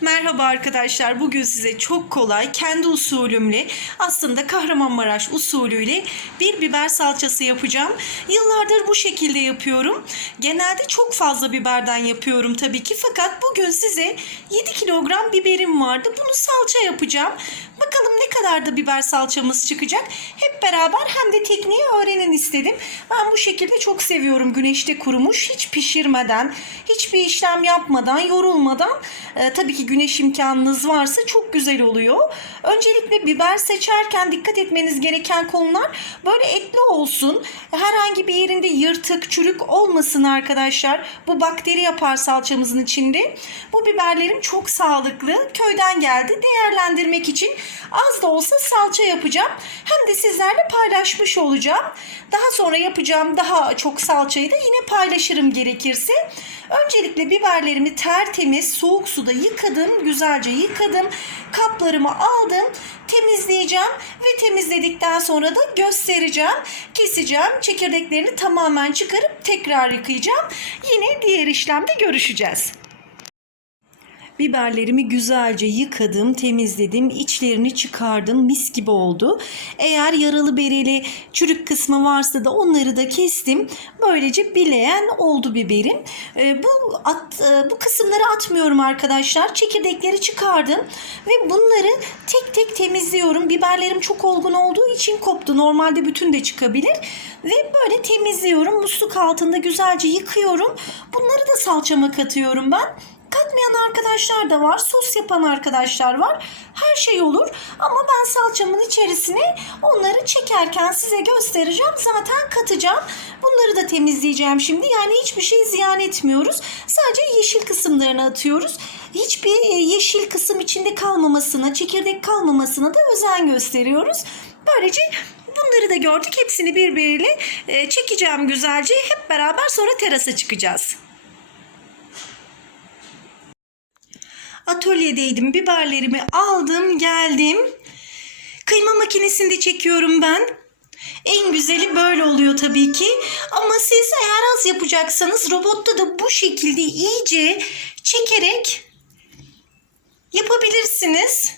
Merhaba arkadaşlar. Bugün size çok kolay, kendi usulümle, aslında Kahramanmaraş usulüyle bir biber salçası yapacağım. Yıllardır bu şekilde yapıyorum. Genelde çok fazla biberden yapıyorum tabii ki. Fakat bugün size 7 kilogram biberim vardı. Bunu salça yapacağım. Bakalım ne kadar da biber salçamız çıkacak. Hep beraber hem de tekniği öğrenin istedim. Ben bu şekilde çok seviyorum. Güneşte kurumuş, hiç pişirmeden, hiçbir işlem yapmadan, yorulmadan. Ee, tabii ki güneş imkanınız varsa çok güzel oluyor. Öncelikle biber seçerken dikkat etmeniz gereken konular böyle etli olsun. Herhangi bir yerinde yırtık, çürük olmasın arkadaşlar. Bu bakteri yapar salçamızın içinde. Bu biberlerim çok sağlıklı. Köyden geldi. Değerlendirmek için az da olsa salça yapacağım. Hem de sizlerle paylaşmış olacağım. Daha sonra yapacağım daha çok salçayı da yine paylaşırım gerekirse. Öncelikle biberlerimi tertemiz soğuk suda yıkadım. Güzelce yıkadım. Kaplarımı aldım. Temizleyeceğim ve temizledikten sonra da göstereceğim. Keseceğim. Çekirdeklerini tamamen çıkarıp tekrar yıkayacağım. Yine diğer işlemde görüşeceğiz. Biberlerimi güzelce yıkadım, temizledim, içlerini çıkardım, mis gibi oldu. Eğer yaralı bereli çürük kısmı varsa da onları da kestim. Böylece bileyen oldu biberim. Ee, bu at, e, bu kısımları atmıyorum arkadaşlar. Çekirdekleri çıkardım ve bunları tek tek temizliyorum. Biberlerim çok olgun olduğu için koptu. Normalde bütün de çıkabilir ve böyle temizliyorum. Musluk altında güzelce yıkıyorum. Bunları da salçama katıyorum ben. Katmayan arkadaşlar da var. Sos yapan arkadaşlar var. Her şey olur. Ama ben salçamın içerisine onları çekerken size göstereceğim. Zaten katacağım. Bunları da temizleyeceğim şimdi. Yani hiçbir şey ziyan etmiyoruz. Sadece yeşil kısımlarını atıyoruz. Hiçbir yeşil kısım içinde kalmamasına, çekirdek kalmamasına da özen gösteriyoruz. Böylece bunları da gördük. Hepsini birbiriyle e, çekeceğim güzelce. Hep beraber sonra terasa çıkacağız. Atölyedeydim. Biberlerimi aldım, geldim. Kıyma makinesinde çekiyorum ben. En güzeli böyle oluyor tabii ki. Ama siz eğer az yapacaksanız robotta da bu şekilde iyice çekerek yapabilirsiniz.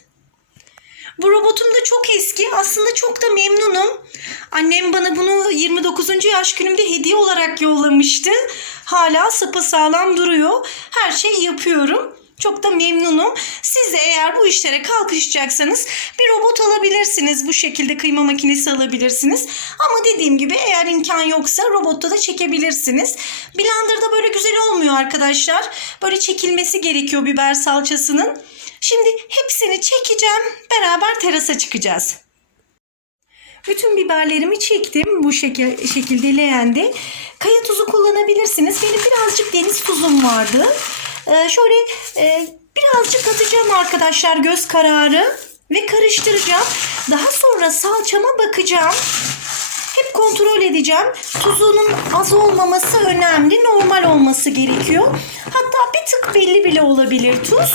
Bu robotum da çok eski. Aslında çok da memnunum. Annem bana bunu 29. yaş günümde hediye olarak yollamıştı. Hala sapasağlam duruyor. Her şey yapıyorum. Çok da memnunum. Siz de eğer bu işlere kalkışacaksanız bir robot alabilirsiniz. Bu şekilde kıyma makinesi alabilirsiniz. Ama dediğim gibi eğer imkan yoksa robotta da çekebilirsiniz. Blender'da böyle güzel olmuyor arkadaşlar. Böyle çekilmesi gerekiyor biber salçasının. Şimdi hepsini çekeceğim. Beraber terasa çıkacağız. Bütün biberlerimi çektim bu şekil, şekilde leğende. Kaya tuzu kullanabilirsiniz. Benim birazcık deniz tuzum vardı. Ee, şöyle e, birazcık atacağım arkadaşlar göz kararı ve karıştıracağım. Daha sonra salçama bakacağım. Hep kontrol edeceğim. Tuzunun az olmaması önemli. Normal olması gerekiyor. Hatta bir tık belli bile olabilir tuz.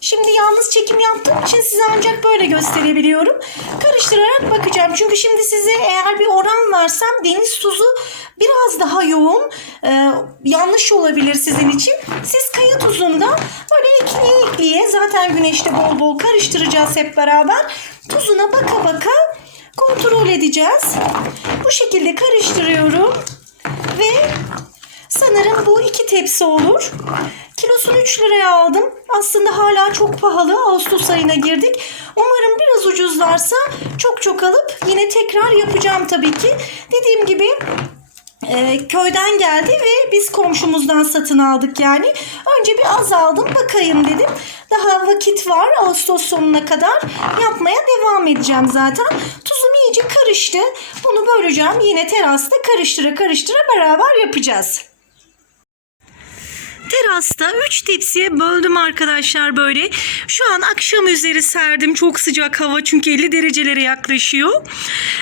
Şimdi yalnız çekim yaptığım için size ancak böyle gösterebiliyorum. Karıştırarak bakacağım. Çünkü şimdi size eğer bir oran versem deniz tuzu biraz daha yoğun. Ee, yanlış olabilir sizin için. Siz kaya tuzunda böyle ekleye ekleye zaten güneşte bol bol karıştıracağız hep beraber. Tuzuna baka baka kontrol edeceğiz. Bu şekilde karıştırıyorum. Ve Sanırım bu iki tepsi olur. Kilosunu 3 liraya aldım. Aslında hala çok pahalı. Ağustos ayına girdik. Umarım biraz ucuzlarsa çok çok alıp yine tekrar yapacağım tabii ki. Dediğim gibi e, köyden geldi ve biz komşumuzdan satın aldık yani. Önce bir az aldım bakayım dedim. Daha vakit var Ağustos sonuna kadar yapmaya devam edeceğim zaten. Tuzum iyice karıştı. Bunu böleceğim. Yine terasta karıştıra karıştıra beraber yapacağız. Terasta 3 tepsiye böldüm arkadaşlar böyle. Şu an akşam üzeri serdim. Çok sıcak hava çünkü 50 derecelere yaklaşıyor.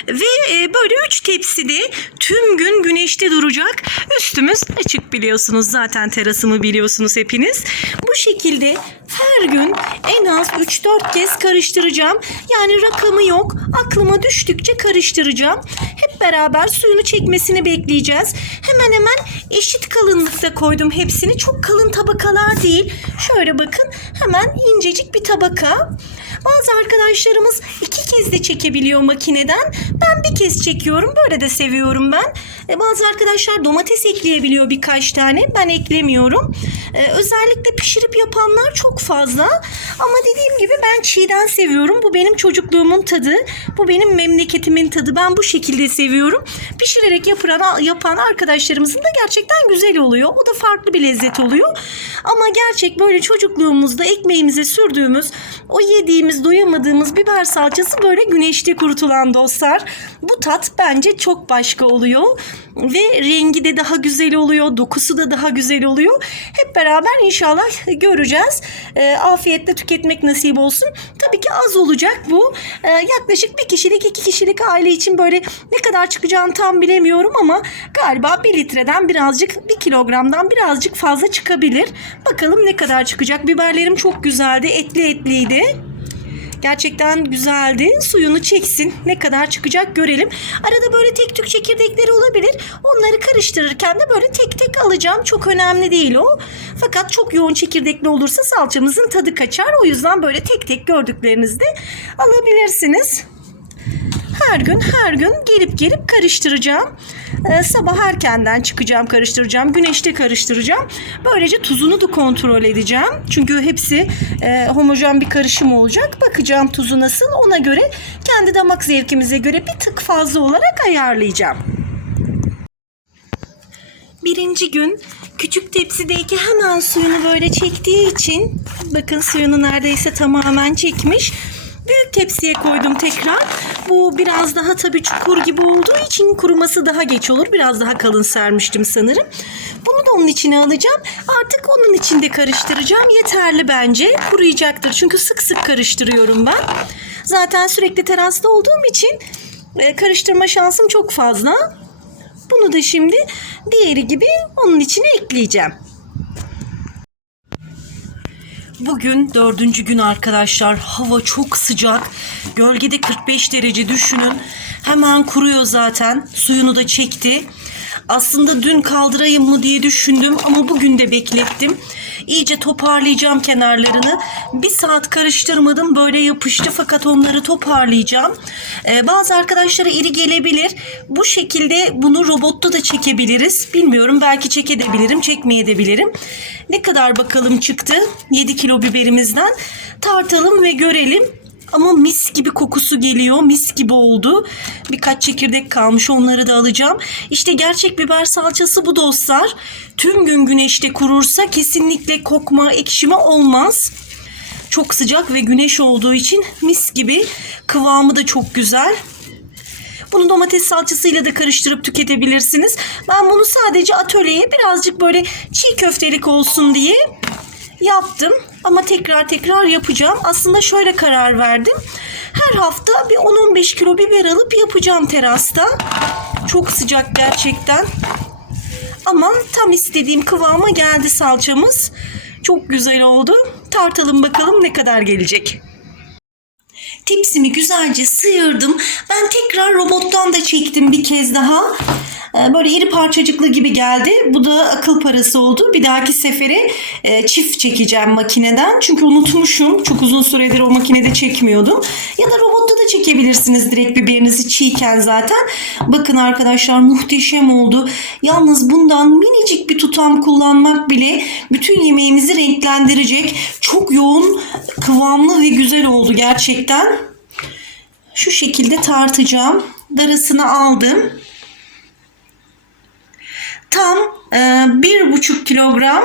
Ve e, böyle 3 tepside tüm gün güneşte duracak. Üstümüz açık biliyorsunuz. Zaten terasımı biliyorsunuz hepiniz. Bu şekilde her gün en az 3-4 kez karıştıracağım. Yani rakamı yok. Aklıma düştükçe karıştıracağım. Hep beraber suyunu çekmesini bekleyeceğiz. Hemen hemen eşit kalınlıkta koydum hepsini. Çok kalın tabakalar değil. Şöyle bakın hemen incecik bir tabaka. Bazı arkadaşlarımız iki kez de çekebiliyor makineden. Ben bir kez çekiyorum. Böyle de seviyorum ben. E, bazı arkadaşlar domates ekleyebiliyor birkaç tane. Ben eklemiyorum. E, özellikle pişirip yapanlar çok fazla. Ama dediğim gibi ben çiğden seviyorum. Bu benim çocukluğumun tadı. Bu benim memleketimin tadı. Ben bu şekilde seviyorum. Pişirerek yapılan, yapan arkadaşlarımızın da gerçekten güzel oluyor. O da farklı bir lezzet oluyor. Ama gerçek böyle çocukluğumuzda ekmeğimize sürdüğümüz o yediğimiz doyamadığımız biber salçası böyle güneşte kurutulan dostlar. Bu tat bence çok başka oluyor ve rengi de daha güzel oluyor, dokusu da daha güzel oluyor. Hep beraber inşallah göreceğiz. E, afiyetle tüketmek nasip olsun. Tabii ki az olacak bu. E, yaklaşık bir kişilik, iki kişilik aile için böyle ne kadar çıkacağını tam bilemiyorum ama galiba bir litreden birazcık, bir kilogramdan birazcık fazla çıkabilir. Bakalım ne kadar çıkacak. Biberlerim çok güzeldi, etli etliydi. Gerçekten güzeldi. Suyunu çeksin. Ne kadar çıkacak görelim. Arada böyle tek tük çekirdekleri olabilir. Onları karıştırırken de böyle tek tek alacağım. Çok önemli değil o. Fakat çok yoğun çekirdekli olursa salçamızın tadı kaçar. O yüzden böyle tek tek gördüklerinizde alabilirsiniz. Her gün her gün gelip gelip karıştıracağım. Ee, sabah erkenden çıkacağım karıştıracağım. Güneşte karıştıracağım. Böylece tuzunu da kontrol edeceğim. Çünkü hepsi e, homojen bir karışım olacak. Bakacağım tuzu nasıl ona göre kendi damak zevkimize göre bir tık fazla olarak ayarlayacağım. Birinci gün küçük tepsideki hemen suyunu böyle çektiği için bakın suyunu neredeyse tamamen çekmiş. Büyük tepsiye koydum tekrar. Bu biraz daha tabii çukur gibi olduğu için kuruması daha geç olur. Biraz daha kalın sermiştim sanırım. Bunu da onun içine alacağım. Artık onun içinde karıştıracağım. Yeterli bence. Kuruyacaktır. Çünkü sık sık karıştırıyorum ben. Zaten sürekli terasta olduğum için e, karıştırma şansım çok fazla. Bunu da şimdi diğeri gibi onun içine ekleyeceğim. Bugün dördüncü gün arkadaşlar. Hava çok sıcak. Gölgede 45 derece düşünün. Hemen kuruyor zaten. Suyunu da çekti. Aslında dün kaldırayım mı diye düşündüm ama bugün de beklettim. İyice toparlayacağım kenarlarını. Bir saat karıştırmadım böyle yapıştı fakat onları toparlayacağım. Ee, bazı arkadaşlara iri gelebilir. Bu şekilde bunu robotta da çekebiliriz. Bilmiyorum belki çekebilirim, çekmeyebilirim. Ne kadar bakalım çıktı 7 kilo biberimizden. Tartalım ve görelim. Ama mis gibi kokusu geliyor. Mis gibi oldu. Birkaç çekirdek kalmış. Onları da alacağım. İşte gerçek biber salçası bu dostlar. Tüm gün güneşte kurursa kesinlikle kokma, ekşime olmaz. Çok sıcak ve güneş olduğu için mis gibi. Kıvamı da çok güzel. Bunu domates salçasıyla da karıştırıp tüketebilirsiniz. Ben bunu sadece atölyeye birazcık böyle çiğ köftelik olsun diye yaptım. Ama tekrar tekrar yapacağım. Aslında şöyle karar verdim. Her hafta bir 10-15 kilo biber alıp yapacağım terasta. Çok sıcak gerçekten. Ama tam istediğim kıvama geldi salçamız. Çok güzel oldu. Tartalım bakalım ne kadar gelecek. Tepsimi güzelce sıyırdım. Ben tekrar robottan da çektim bir kez daha. Ee, Böyle iri parçacıklı gibi geldi. Bu da akıl parası oldu. Bir dahaki sefere e, çift çekeceğim makineden. Çünkü unutmuşum. Çok uzun süredir o makinede çekmiyordum. Ya da robotta da çekebilirsiniz direkt biberinizi çiğken zaten. Bakın arkadaşlar muhteşem oldu. Yalnız bundan minicik bir tutam kullanmak bile bütün yemeğimizi renklendirecek. Çok yoğun, kıvamlı ve güzel oldu gerçekten. Şu şekilde tartacağım. Darasını aldım tam e, bir buçuk kilogram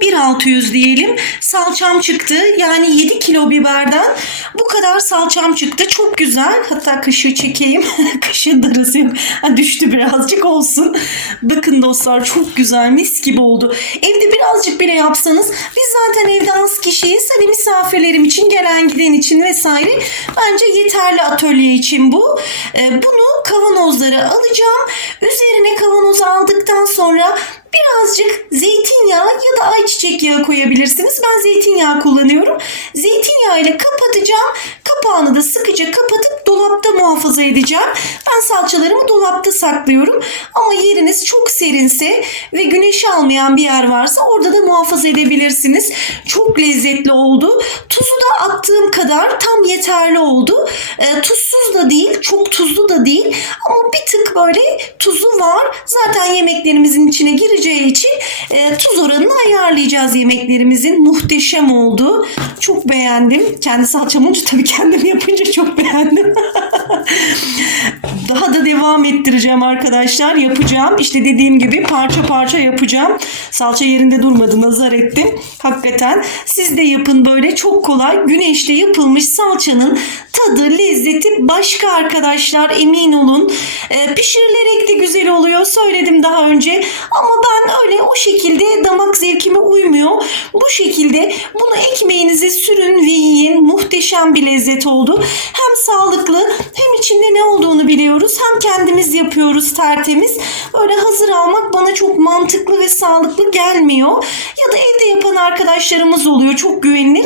1.600 diyelim salçam çıktı. Yani 7 kilo biberden bu kadar salçam çıktı. Çok güzel. Hatta kaşığı çekeyim. Kaşığın darası yok. Ha, düştü birazcık olsun. Bakın dostlar çok güzel mis gibi oldu. Evde birazcık bile yapsanız biz zaten evde az kişiyiz. Hani misafirlerim için gelen giden için vesaire. Bence yeterli atölye için bu. Ee, bunu kavanozlara alacağım. Üzerine kavanozu aldıktan sonra birazcık zeytinyağı ya da ayçiçek yağı koyabilirsiniz. Ben zeytinyağı kullanıyorum. Zeytinyağı ile kapatacağım. Kapağını da sıkıca kapatıp dolapta muhafaza edeceğim. Ben salçalarımı dolapta saklıyorum. Ama yeriniz çok serinse ve güneş almayan bir yer varsa orada da muhafaza edebilirsiniz. Çok lezzetli oldu. Tuzu da attığım kadar tam yeterli oldu. E, tuzsuz da değil, çok tuzlu da değil. Ama bir tık böyle tuzu var. Zaten yemeklerimizin içine gireceği için e, tuz oranını ayarlayacağız yemeklerimizin. Muhteşem oldu. Çok beğendim. Kendi salçam olunca tabii kendim yapınca çok beğendim. Daha da devam ettireceğim arkadaşlar. Yapacağım. İşte dediğim gibi parça parça yapacağım. Salça yerinde durmadı. Nazar ettim. Hakikaten siz de yapın böyle. Çok kolay. Güneşte yapılmış salçanın tadı, lezzeti başka arkadaşlar. Emin olun. Ee, pişirilerek de güzel oluyor. Söyledim daha önce. Ama ben öyle o şekilde damak zevkime uymuyor. Bu şekilde bunu ekmeğinize sürün ve yiyin. Muhteşem bir lezzet oldu. Hem sağlıklı hem içinde ne olduğunu biliyoruz. Hem kendimiz yapıyoruz tertemiz. Böyle hazır almak bana çok mantıklı ve sağlıklı gelmiyor. Ya da evde yapan arkadaşlarımız oluyor. Çok güvenilir.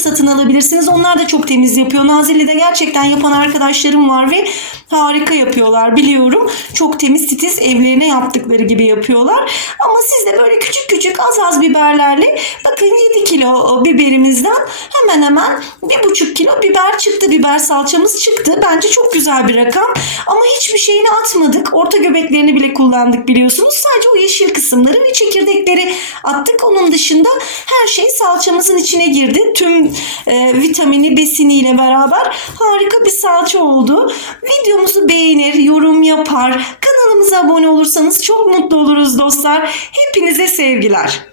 Satın alabilirsiniz. Onlar da çok temiz yapıyor. Nazilli'de gerçekten yapan arkadaşlarım var ve harika yapıyorlar biliyorum. Çok temiz titiz evlerine yaptıkları gibi yapıyorlar. Ama siz de böyle küçük küçük az az biberlerle bakın 7 kilo biberimizden hemen hemen 1,5 kilo biber çıktı. Biber salçamız çıktı. Bence çok güzel bir rakam. Ama hiçbir şeyini atmadık. Orta göbeklerini bile kullandık biliyorsunuz. Sadece o yeşil kısımları ve çekirdekleri attık. Onun dışında her şey salçamızın içine girdi. Tüm e, vitamini, besiniyle beraber harika bir salça oldu. Videomuzu beğenir, yorum yapar, kanalımıza abone olursanız çok mutlu oluruz dostlar. Hepinize sevgiler.